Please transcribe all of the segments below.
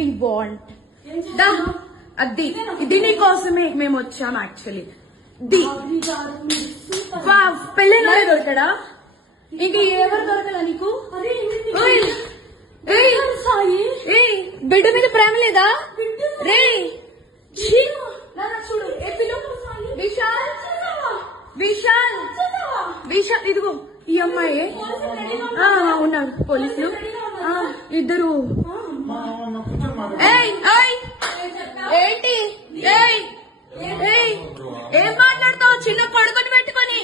We want. అది ఇది నీకోసమే మేము వచ్చాం యాక్చువల్లీ. పెళ్ళైనోడే దొరకడా? ఇంక ఎవరు దొరకడా నీకు? బిడ్డ మీద ప్రేమ లేదా రే? విశాల్ విశాల్ విశాల్ ఇదిగో ఈ అమ్మాయి ఉన్నారు పోలీసులు ఇద్దరు. ఏంటి ఏం మాట్లాడతావు? చిన్న కొడుకుని పెట్టుకొని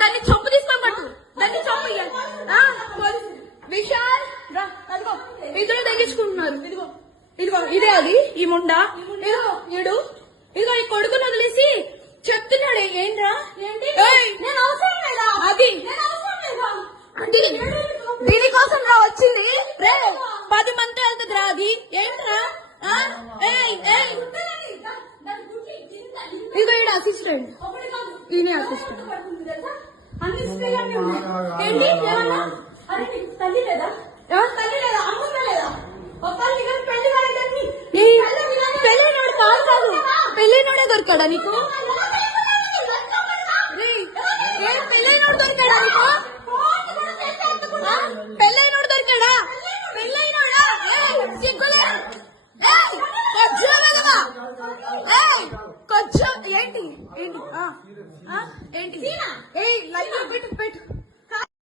దాన్ని చొప్పు తీసుకొని పట్టు, దాన్ని చొప్పు. విశాల్ ఇద్దరు తగ్గించుకుంటున్నారు. ఇదిగో ఇదిగో ఇదే అది ఈ ముండా. ఇదిగో ఇదిగో ఈ కొడుకుని వదిలేసి చెప్తున్నాడే ఏంట్రా? అది దీనికోసం రా వచ్చింది. 10 మంది వెళ్తుంది రా. అది ఏంట్రా? ఇదిగో ఈడ అసిస్టెంట్, ఈయన అసిస్టెంట్. పెళ్ళైనోడే దొరకడా నీకు?